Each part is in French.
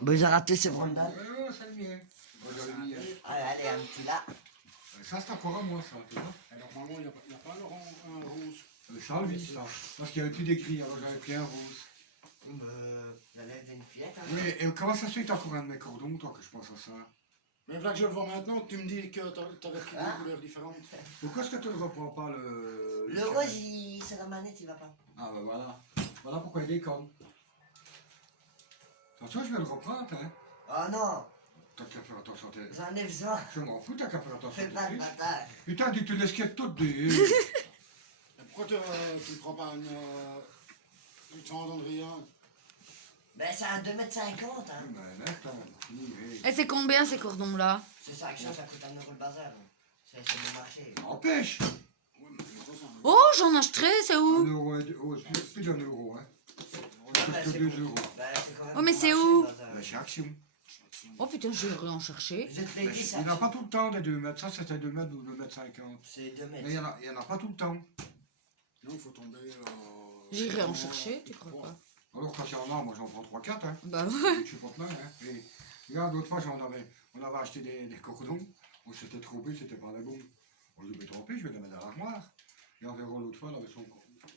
Bonjour à tous, c'est Brandon. C'est le mien. Moi, j'avais mis, Allez, un petit là. ça, c'est encore à moi, ça, tu vois. Alors, normalement, il n'y a pas un rose. Ça, lui, ça. Parce qu'il n'y avait plus d'écrit, alors j'avais pris un rose. La lèvre d'une fillette. Hein. Oui, et comment ça se fait que t'as encore un de mes cordons, toi, que je pense à ça? Mais voilà que je le vois maintenant, tu me dis que tu avais pris des couleurs différentes. Pourquoi est-ce que tu ne reprends pas le... Le rose, c'est la manette, il va pas. Ah, ben voilà. Voilà pourquoi il déconne. Attention, je vais le reprendre, hein. Oh non, T'as qu'à faire attention, j'en ai besoin. je m'en fous, t'as qu'à faire attention. Fais pas de bâtard. Putain, tu te laisses qu'il y a tout des... Et pourquoi tu ne prends pas une tendon de rien? Ben, c'est un 2,50 m. Hein. Mais attends, Et c'est combien ces cordons-là? C'est ça que ça coûte 1 euro le bazar. Hein. C'est bon marché. empêche. Ouais, mais c'est trop simple. Oh, j'en achèterai, c'est 1 où? euro, plus d'1 euro, hein. Ah, ben, Que c'est 2 bon. euros. Ben, c'est quand même Oh, mais bon c'est marché, où? le bazar. Ben, chez Action. Oh putain, je vais en chercher. Je te l'ai dit, ça. Il n'y en a pas tout le temps des 2 mètres. Ça, c'était 2 mètres ou 2 mètres 50. C'est 2 Mais mètres. il y en a pas tout le temps. Non, il faut tomber. J'irai en chercher, tu crois pas? Alors, quand il y en a, moi, j'en prends 3-4, hein. Bah ouais. Je suis pas plein, hein. Et regarde, l'autre fois, on avait acheté des cordons. On s'était trompé, c'était pas la bonne. On dit, mais tant pis, je vais les mettre dans l'armoire. Et environ l'autre fois, il avait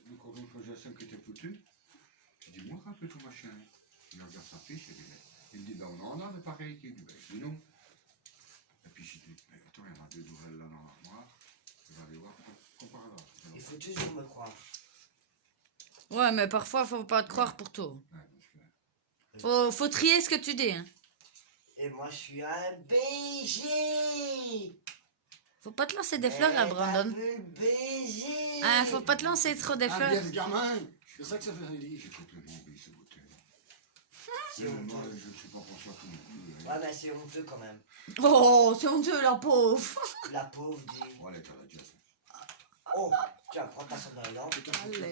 le cordon de GSM qui était foutu. Je dis, moi, un peu tout machin. Il regarde sa fiche, il me dit, ben, on en a des pareils. Il dit, ben, je dis non. Et puis, je dis, mais attends, il y en a 2 nouvelles là dans l'armoire. Je vais aller voir, compare là. Il faut toujours me croire. Ouais, mais parfois, faut pas te croire pour tout. Ouais, parce que... Faut trier ce que tu dis. Hein. Et moi, je suis un BG. Faut pas te lancer des fleurs, hein, Brandon. BG. Ah, faut pas te lancer trop des Ah, fleurs. bien, ce gamin. C'est ça que ça fait dire. J'ai complètement oublié ce beauté. C'est Mais honteux. moi, je ne suis pas pour ça tout non plus. Ouais, mais c'est honteux quand même. Oh, c'est honteux, la pauvre. La pauvre dit. Bon, allez, t'as la déjà. Oh, tiens, prends ta sonde dans les dents. Allez.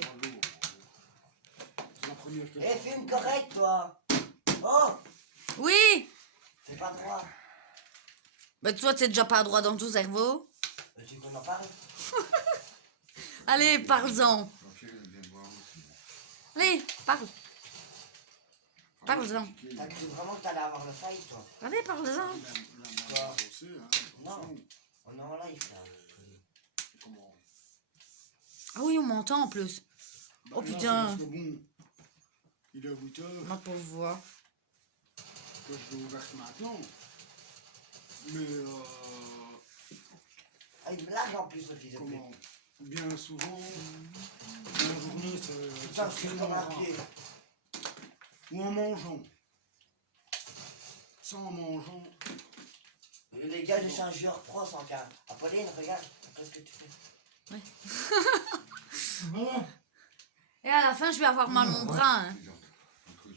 C'est la première que Eh, filme correct, toi. Oh, Oui. t'es pas droit. Bah toi, t'es déjà pas droit dans ton cerveau. Tu peux m'en parler? Allez, parle-en. Jean-Pierre, il vient de voir aussi. Allez, parle. Parle-en. T'as cru vraiment que t'allais avoir le fight, toi? Allez, parle-en. La aussi, hein. Non. On est en live, là. Comment? Ah oui, on m'entend en plus. Oh, Là, putain. c'est parce que bon, il est 8 heures, Ma pauvre voix. que je vais ouvrir maintenant. Mais Ah, il me largue en plus, le fils de pute. comment? Bien souvent, la journée, Putain, c'est je suis très comme un rare. pied. Ou en mangeant. Ça en mangeant. Les gars, je suis un joueur pro sans cas. Apolline, regarde. Qu'est-ce que tu fais? Voilà. Et à la fin, je vais avoir mal mon bras. Hein.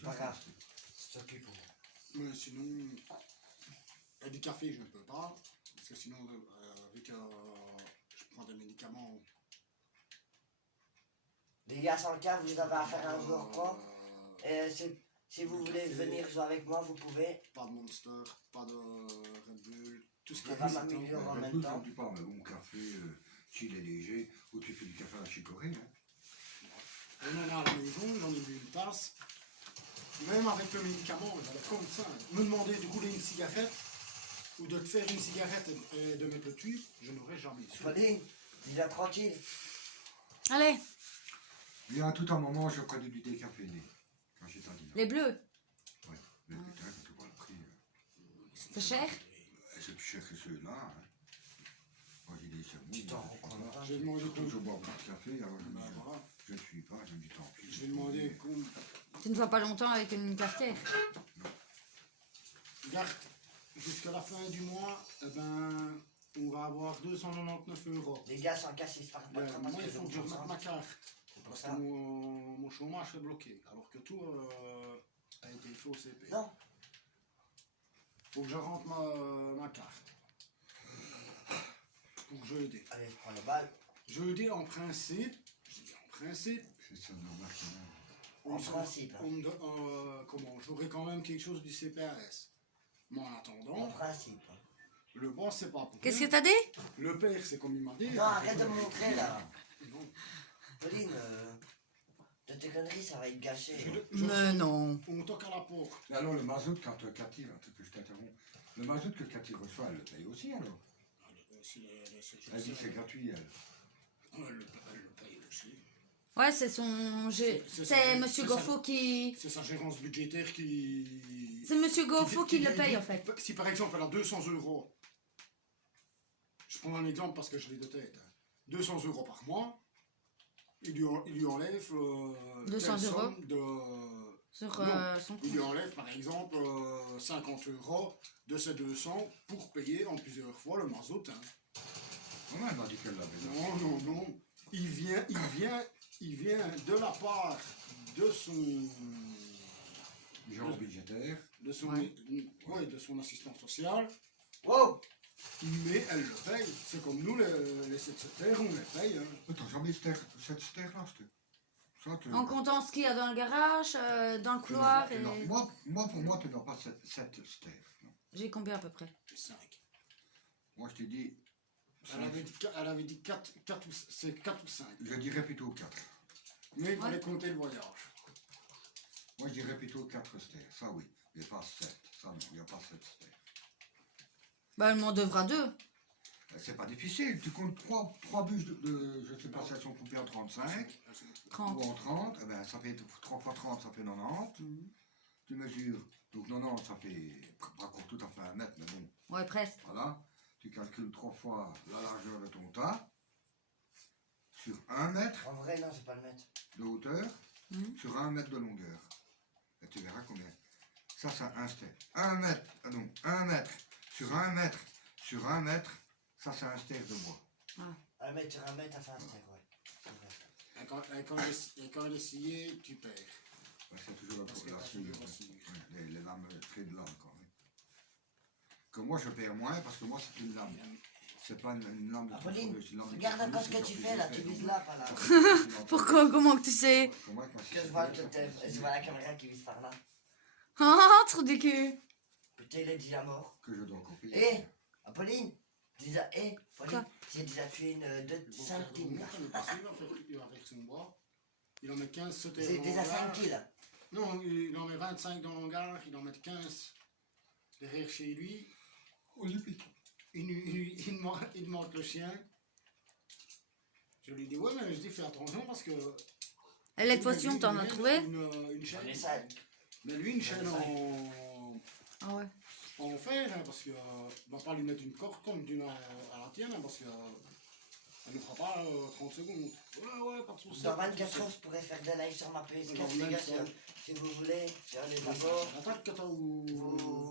Pas grave. Je t'occupe. Mais sinon, du café, je ne peux pas. Parce que sinon, vu que je prends des médicaments. Les gars, sans cas, vous avez affaire à un joueur pro. Et si vous voulez venir jouer avec moi, vous pouvez. Pas de Monster, pas de Red Bull, tout ce qui Je est vais pas risque. m'améliorer en Red même Bull, temps. tu parles, mais bon, café, chill et léger, ou tu fais du café à la chicorée, hein. On en a à la maison, j'en ai bu une tasse. Même avec le médicament, j'allais comme ça. Me demander de rouler une cigarette ou de te faire une cigarette et de mettre le tube, je n'aurais jamais su. Apolline, dis-la tranquille. Allez, Il y a tout un moment, je connais du décaféiné. Quand j'étais à Dinan. les bleus. Ouais, mais putain, quand tu vois le prix, C'est cher? c'est plus cher que ceux-là, hein. Moi, j'ai dit, c'est bon. Tu t'en rends compte? J'ai demandé Surtout que je combien. bois pas de café, alors Ben voilà. je ne suis pas, je me dis tant pis. J'ai demandé combien. Tu ne vas pas longtemps avec une cafetière. Regarde, jusqu'à la fin du mois, eh ben, on va avoir 299 €. Les gars, sans cas, ils se parlent pas Ben, trop parce moi, que il faut que je remette ma carte. C'est pour Parce ça. que mon chômage est bloqué. Alors que tout a été fait au CP. Non, Faut que je rentre ma carte. Pour jeudi. allez, je prends le bal. Jeudi, en principe, je dis en principe, C'est ça, normal, quand même. on En se- principe, hein. on me- comment, j'aurai quand même quelque chose du CPRS. Mais en En attendant, principe. le boss, c'est pas pour Qu'est-ce que rien. t'as dit? Le père, c'est comme il m'a dit. Non, arrête de me montrer là. Non. Pauline, De tes conneries, ça va être gâché. Mais non. On toque à la porte. Et alors le mazout, quand Cathy, attends que je t'interromps, le mazout que Cathy reçoit, elle le paye aussi alors. Elle dit que c'est gratuit, elle. Elle le paye aussi. Ouais, c'est son... C'est Monsieur Goffo qui... C'est sa gérance budgétaire qui... C'est Monsieur Goffo qui le paye, en fait. Si par exemple elle a 200 €, je prends un exemple parce que je l'ai de tête, 200 € par mois, il lui enlève 200 telle € somme de... Sur Non, son il compte. lui enlève par exemple 50 € de ces 200 pour payer en plusieurs fois le mazout. Hein. Ouais, elle m'a dit qu'elle l'avait. Non, non, non. Il vient de la part de son... Genre budgétaire. de son, Ouais. ouais, de son assistant social, Wow! mais elle le paye. C'est comme nous, les secrétaires, on les paye. Hein. T'as jamais cette stère-là, ça, tu... En comptant ce qu'il y a dans le garage, dans le couloir, et... Non, moi, pour moi, tu n'as pas cette stère. Non. J'ai combien à peu près? 5. Moi, je te dis... Elle avait dit 4 ou 5. Je dirais plutôt 4. Mais il fallait Ouais. compter le voyage. Moi, je dirais plutôt 4 stères. Ça, oui. Mais pas 7. Ça, non, il n'y a pas 7 stères. Bah, elle m'en devra 2. C'est pas difficile. Tu comptes 3 bûches je ne sais pas si elles sont coupées en 35 30. ou en 30. Eh ben, ça fait 3 fois 30, ça fait 90. Tu mesures. Donc 90, ça fait pas encore tout à fait 1 mètre, mais bon, Ouais, presque. voilà. Tu calcules 3 fois la largeur de ton tas sur 1 mètre En vrai, non, c'est pas le mettre. de hauteur Mhm. sur 1 mètre de longueur. Et tu verras combien. Ça, c'est un stère. 1 mètre, non, 1 mètre sur 1 mètre sur 1 mètre, ça, c'est un stère de bois. 1 mètre sur 1 mètre, ça fait un stère, ouais. C'est vrai. Et quand elle est sciée, tu perds. Ouais, c'est toujours Parce que la t'as scie, toujours la ouais. scie. Ouais, les lames, très de lames, quoi. Ouais. Que moi, je perds moins parce que moi, c'est une lame. C'est pas une lame de Apolline, tronçonneuse, c'est une lame de regarde encore ce tronçonneuse, que tu c'est fais là, plus tu épais, vises donc. là, pas là. Pourquoi? Comment que tu sais? Parce que moi, avec ma scie, Que je vois, je vois la caméra qui vise par là. Ah, trou du cul. Putain, il est déjà mort. que je dois encore payer. Eh, Apolline, déjà, Apolline, Quoi? j'ai déjà tué une 2 Bon, centimes là. il va faire son bois. Il en met 15 sautés C'est dans déjà l'hangar. 5 kills. Non, il en met 25 dans l'hangar, il en met 15 derrière chez lui. Olympique. Il demande le chien. Je lui dis, ouais, mais je dis, fais attention parce que... Et les potions, t'en as trouvé? Une J'en ai chaîne. 5. Mais lui, une chaîne Ah ouais. en fer, hein, parce que on va pas lui mettre une corde comme d'une à la tienne, hein, parce que elle ne fera pas 30 secondes. Ouais, pas de soucis. Dans pas de 24 soucis. heures, je pourrais faire des lives sur ma PS4, Alors, les même gars, ça. si vous voulez, sur les Mais abords. ça, l'attaque que t'as ou...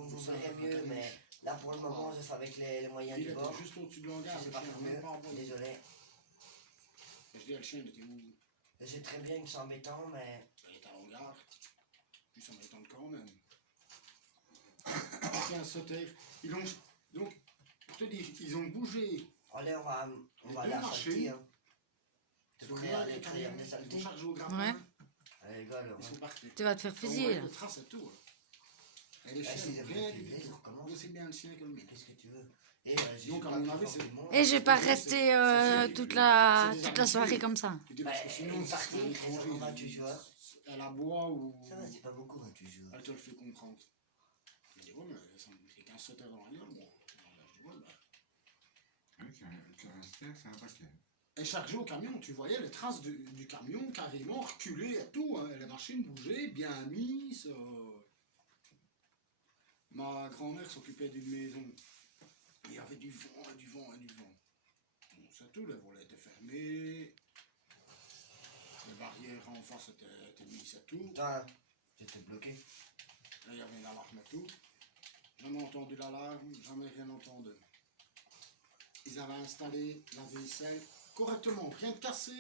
Vous ça, verrez mieux, l'attaque. mais là pour le moment, je fais avec les moyens Il du était bord. juste au-dessus de l'hangar, Je sais le pas chien faire n'a même mieux, pas envoyé. désolé. Et je dis, le chien, il était où? Je sais très bien que c'est embêtant, mais Il était à l'hangar. Puis ça m'étonne quand même. C'est un sauteur. Ils ont... Donc, pour te dire, ils ont bougé. allez, on va Les aller deux à marchés. Salty. Hein. T'es Ils ont prêt à aller trahir des ils saletés? ont chargé au grappin. Ouais. Allez, les gars, alors. Ils sont partis. Tu vas te faire On fusiller, voyait là. les traces et tout. hein. Et les Ah, chiens, si j'ai rien fait du filer, tout. ça recommence. Aussi bien le chien que le mien. Qu'est-ce que tu veux? Et je Donc, suis à pas mon le avis, plus c'est- fort du monde. Et je vais pas C'est- rester c'est- toute c'est la des soirée habitués. comme ça. Je dis, Bah, parce que sinon, une si partie, c'est un ils sont étranger, 28 joueurs. elle aboie ou... Ça va, c'est pas beaucoup quand tu joues. Elle te le fait comprendre. Je dis, ouais, mais ça me fait qu'un sauteur dans la gueule, moi. Je dis, ouais, bah. Oui, qu'un stère, c'est un paquet. Et chargé au camion, tu voyais les traces du camion carrément reculées et tout, hein. Les machines bougeaient, bien mises. Ma grand-mère s'occupait d'une maison. Il y avait du vent et du vent et du vent. Bon, c'est tout, les volets étaient fermés. Les barrières en face étaient mises et tout. Putain, j'étais bloqué. Et il y avait une alarme et tout. Jamais entendu l'alarme, jamais rien entendu. Ils avaient installé la vaisselle correctement, rien de cassé,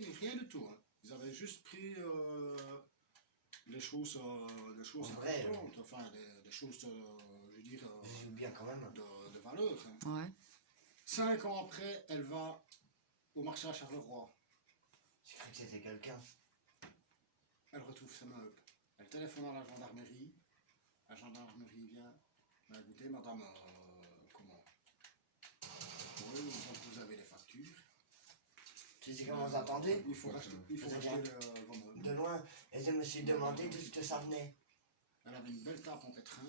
ni rien du tout. Hein. Ils avaient juste pris des choses En vrai, importantes, enfin des choses, je veux dire, Je joue bien quand même. de valeur. Hein. Ouais. 5 ans après, elle va au marché à Charleroi. J'ai cru que c'était quelqu'un. Elle retrouve ses meubles. Elle téléphone à la gendarmerie. La gendarmerie vient. Ben, écoutez, madame, comment? Oui, vous avez les factures. Tu sais comment vous entendez? Il faut racheter vos meubles. De loin. Et je me suis demandé d'où que ça venait. Elle avait une belle table en pétrin.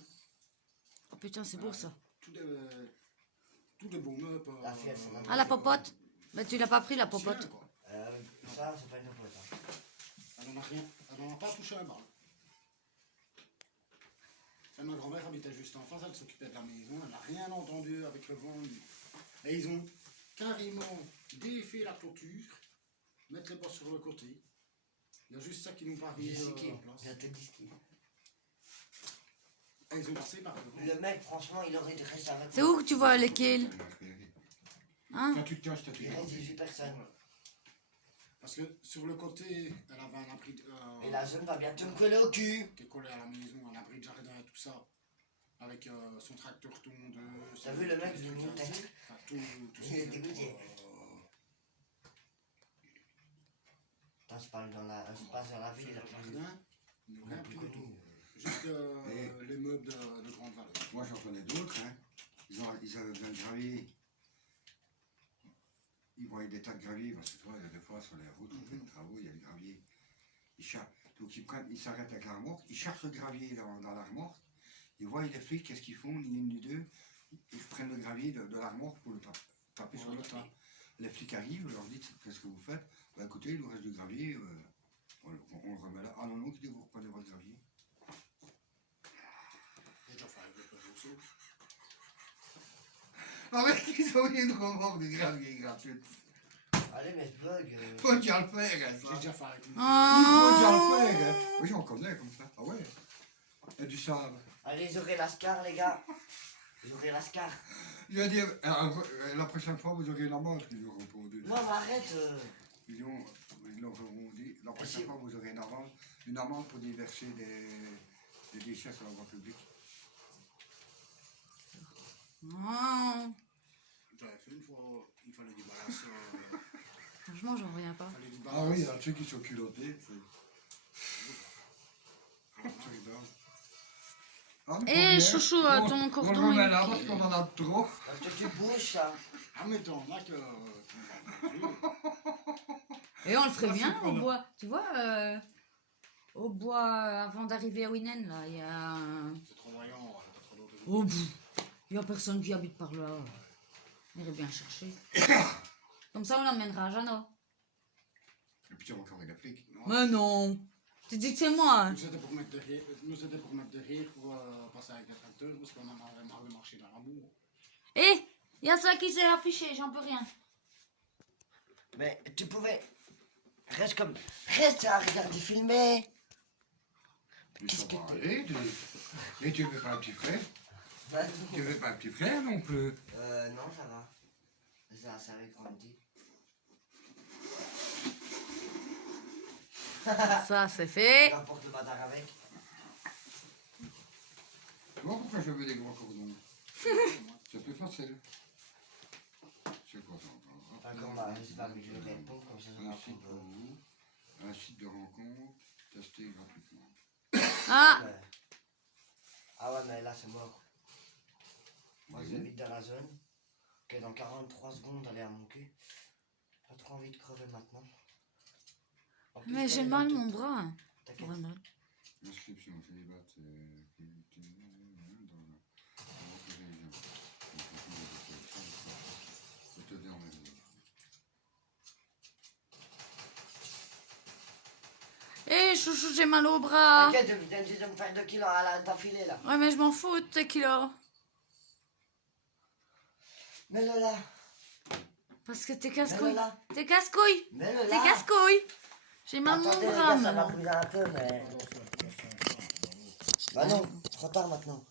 Oh putain, c'est beau ça. Tout des beaux meubles. La fille, elle s'en a Ah, la popote. Mais tu l'as pas pris, la popote. Tiens, quoi. Ça, c'est pas une popote. Hein. Elle n'en a rien. Elle n'en a pas touché un bras. Et ma grand-mère habitait juste en face, elle s'occupait de la maison, elle n'a rien entendu avec le vent. Et ils ont carrément défait la clôture, mettre les bois sur le côté. Il y a juste ça qui nous paraît Disqué. en place. J'ai te disqué. Et ils ont passé par devant. Le mec, franchement, il aurait dû rester avec C'est moi. où que tu vois lesquels? Hein? Quand tu te caches, tu Il reste 18 personnes. Parce que sur le côté, elle avait un abri Et la jeune va bientôt me coller au cul. qui est collé à la maison, un abri de jardin et tout ça. Avec son tracteur tondeuse. T'as vu le mec, je lui ai mis une tête. Enfin, tout Il est dégoûté. Attends, je parle dans la... Je passe dans la ville et la le plus. jardin, il n'y a rien pris du tout. Juste les meubles de grande valeur. Moi, j'en connais d'autres. Hein. Ils avaient besoin de gravier. Ils voyaient des tas de gravier, parce que tu vois, il y a des fois sur les routes, on fait des travaux, il y a du gravier. Donc ils s'arrêtent avec la remorque, ils cherchent le gravier dans la remorque, ils voient les flics, qu'est-ce qu'ils font, ni une ni deux, ils prennent le gravier de la remorque pour le taper sur le tas. Les flics arrivent, leur disent qu'est-ce que vous faites? Bah écoutez, il nous reste du gravier, on le remet là. Ah non, non, écoutez, vous reprenez votre gravier. J'ai déjà fait avec le Rousseau. Ah mais ils ont mis une remorque de gravier gratuite. Allez, mais je bug. Faut déjà le faire, hein, J'ai ça. déjà fait avec lui. Il faut déjà Oh. le faire, hein. Oui, j'en connais comme ça. Ah ouais. Et du sable. Allez, j'aurai l'ascar, les gars. J'aurai l'ascar. Je veux dire, la prochaine fois, vous aurez une amende, ils ont répondu. Non, mais arrête. Ils leur ont dit, la prochaine fois, vous aurez une amende pour déverser des déchets sur la voie publique. Oh. J'avais fait une fois, il fallait du balance. Franchement, j'en reviens pas. Fallait du Ah balance. oui, il y a ceux qui sont culottés. Tu rigoles. Ah, Eh, combien? chouchou, ton On cordon, le remet il- là parce qu'on en a trop. Parce que tu bouges, ça. Ah, mais t'en as que. Et on le ferait Ah, bien c'est au pas bois. Tu vois, au bois, avant d'arriver à Winen, là, il y a un... C'est trop vaillant, pas trop d'autres. Oh, il y a personne qui habite par là. On irait bien chercher. Comme ça, on l'emmènera à Jeannot. Et puis tu vas encore avec la flic. Mais non. Tu dis que c'est moi. Hein. Nous, c'était pour mettre derrière, pour passer avec les tracteurs, parce qu'on en avait marre de marcher dans l'amour. Eh, il y a ça qui s'est affiché, j'en peux rien. Mais tu pouvais. Reste à regarder filmer. Mais Qu'est-ce ça que va tu- aller, et tu veux pas un petit frère? Bah, Tu veux pas un petit frère non plus? non, ça va. Ça avait grandi. Ça, c'est fait. J'emporte le bâtard avec. Tu vois pourquoi je veux des gros cordons? C'est plus facile. C'est quoi ça encore? Encore ma femme, je lui réponds comme ça, ça Un va site pour vous, un site de rencontre, testé gratuitement. Ah, Ouais. Ah ouais, mais là c'est mort. Moi j'habite dans la zone. Que dans 43 secondes, elle est à mon cul. Pas trop envie de crever maintenant. En plus, mais elle j'ai est mal dans mon toute- bras. T'inquiète. Vraiment. Inscription célibataire dans votre région. Je te dis en même temps. Eh, chouchou, j'ai mal au bras. T'inquiète, je viens juste de me faire 2 kilos à la d'affilée là. Ouais, mais je m'en fous de tes kilos. Mets-le là. Parce que t'es Mets-le casse-couille. là. T'es casse-couille. Mets-le T'es là. casse-couille. J'ai mal mon Attendez, les bras, gars, ça va moi. brûler un peu, mais. Bah non, trop tard maintenant.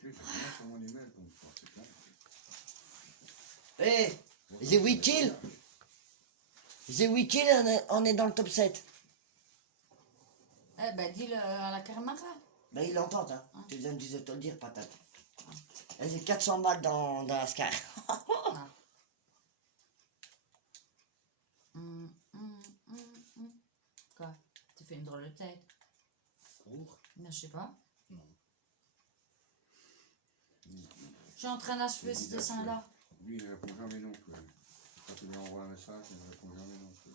Tu sais, c'est sur mon email qu'on se porte, c'est clair. Eh, j'ai 8 kills. J'ai 8 kills, on est dans le top 7. Eh ben, dis-le à la Caramara. Bah il l'entend, hein. Tu viens de te le dire, patate. Et j'ai 400 balles dans la scar. Quoi? Tu fais une drôle de tête. Mais je sais pas. Je suis en train d'achever ce dessin-là. Lui, il répond jamais non plus. Quand tu lui envoies un message, il ne répond jamais non plus.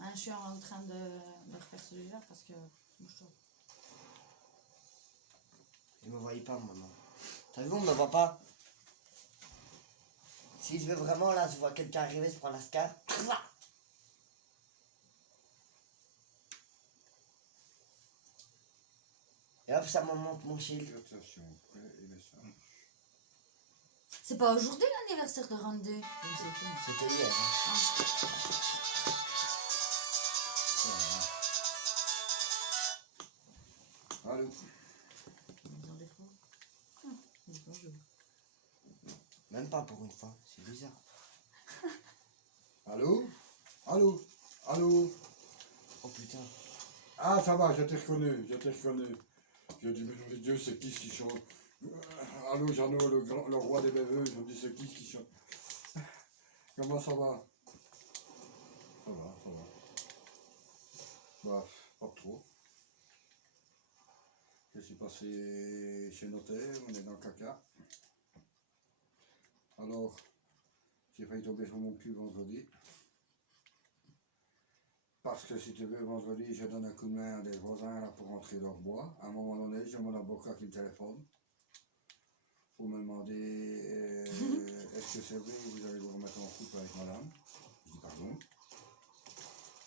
Hein, je suis en train de refaire celui-là parce que je me chauffe. Il me voyait pas, maman. T'as vu, on me voit pas. Si je veux vraiment, là, je vois quelqu'un arriver, se prendre la scar. Et hop, ça me monte mon shield. Attention, prêt et message. C'est pas aujourd'hui l'anniversaire de Randy? Je ne sais plus. C'était hier. Hein. Ah. Allô? Ils ont des faux. Bonjour. Même pas pour une fois, c'est bizarre. Allô? Allô? Allô? Oh putain. Ah, ça va, je t'ai reconnu, je t'ai reconnu. Je dis, mais nom de Dieu, c'est qui chante? Allô, Jeannot, le roi des baveux, je me dis, c'est qui chante? Comment ça va? Ça va, ça va. Bah, pas trop. Je suis passé chez notaire, on est dans le caca. Alors, j'ai failli tomber sur mon cul vendredi. Parce que si tu veux, vendredi, je donne un coup de main à des voisins là, pour rentrer leur bois. À un moment donné, j'ai mon avocat qui me téléphone pour me demander est-ce que c'est vrai que vous allez vous remettre en couple avec madame? Je dis pardon.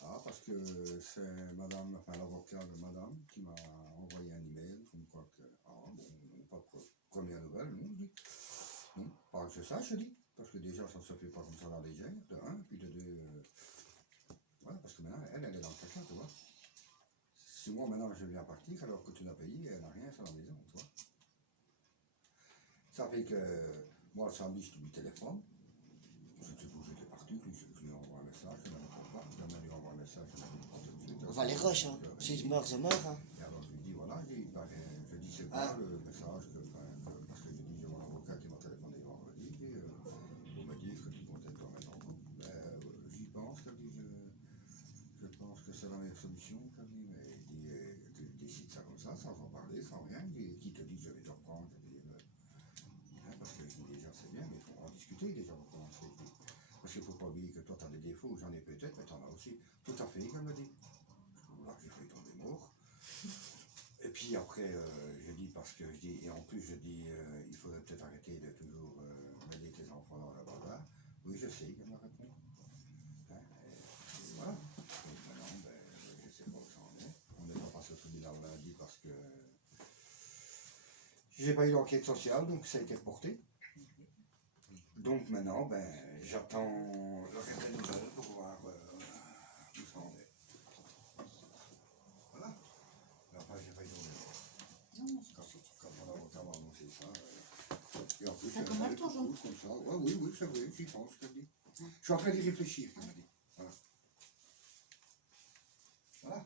Ah, parce que c'est madame, enfin l'avocat de madame qui m'a envoyé un email comme quoi que, ah bon, non, pas de première nouvelle, non, je dis. Non, pas que je sache, je dis. Parce que déjà, ça ne se fait pas comme ça dans les gènes, de un, puis de deux. Voilà, parce que maintenant, elle est dans le caca, tu vois. Si moi, maintenant, je viens partir, alors que tu l'as payé, elle n'a rien sur la maison, tu vois. Ça fait que, moi, le samedi, je te dis téléphone. Je te bouge, j'étais parti, je lui envoie un message, je ne réponds pas. Demain, je lui envoie un message, je ne réponds pas tout de suite. On va les rush, hein. Si je meurs, je meurs. Hein. Et alors, je lui dis, voilà, je dis, c'est quoi le message parce que je dis, j'ai mon avocat qui m'a téléphoné vendredi, pour me dire que tu comptais te remettre en couple. J'y pense, qu'elle dit, je pense que c'est la meilleure solution, qu'elle dit, mais il dit, tu décides ça comme ça, sans en parler, sans rien. Il dit, qui te dit, je vais te reprendre, je dis, hein, parce que je dis, déjà, c'est bien, mais il faut en discuter déjà pour commencer. Parce qu'il ne faut pas oublier que toi, tu as des défauts, j'en ai peut-être, mais tu en as aussi. Tout à fait, comme me dit. Là, j'ai failli tomber mort. Et puis après, je dis, parce que je dis, et en plus, je dis, il faudrait peut-être arrêter de toujours mêler tes enfants dans la bavard. Oui, je sais, qu'elle me répond. Hein, et voilà. Et maintenant, ben, je ne sais pas où ça en est. On n'est pas passé au tribunal lundi parce que j'ai pas eu d'enquête sociale, donc ça a été reporté. Donc maintenant, ben, j'attends le reste des nouvelles pour voir où ça en est. Voilà. Mais enfin, j'ai pas eu de nouvelles. Quand mon avocat m'a annoncé ça, et en plus, Ça commence toujours. comme ça. Ouais, oui, c'est vrai, j'y pense, je te dis. Je suis en train d'y réfléchir, comme m'a dit. Voilà. Voilà.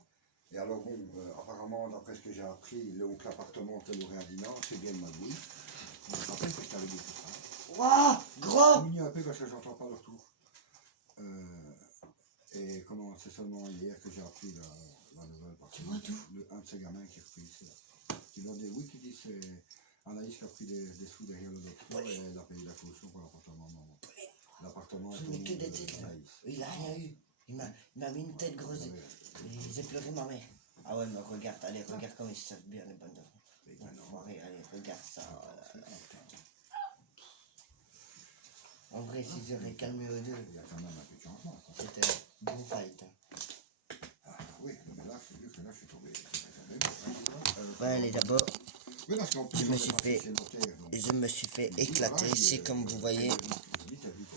Et alors, bon, apparemment, d'après ce que j'ai appris, donc l'appartement que l'aurait un dimanche, c'est bien de ma louis. Je me rappelle que je t'avais dit tout ça. Waouh, gros. Je un peu parce que j'entends pas le retour. Et comment, c'est seulement hier que j'ai appris la nouvelle. Tu vois tout? Un de ces gamins qui a repris ici. Qui doit dire, oui, qui dit c'est Anaïs qui a pris des sous derrière le docteur et elle a payé la caution pour l'appartement. L'appartement Ce n'est que des têtes là. Il a rien eu. Il m'a mis une tête grosse. Et j'ai pleuré ma mère. Ah ouais, mais regarde, allez, regarde comme ils savent bien les bonnes enfants. Enfoiré, allez, regarde ça. En vrai, si j'aurais calmé eux deux, Il y a quand même un peu de changement. c'était un bon fight. Hein. Ah oui, mais là, je te dis que là, je suis tombé. Ouais, allez, d'abord, Oui, parce qu'en plus, je me on est suis parti fait- chez le notaire, donc. je me suis fait éclater ici, comme vous voyez.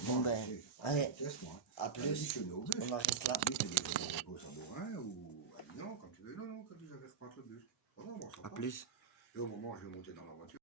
Bon ben, allez, à plus. On arrête là. Non, quand tu veux, non, quand tu avais reprendre le bus. À plus. Et au moment où je vais monter dans la voiture.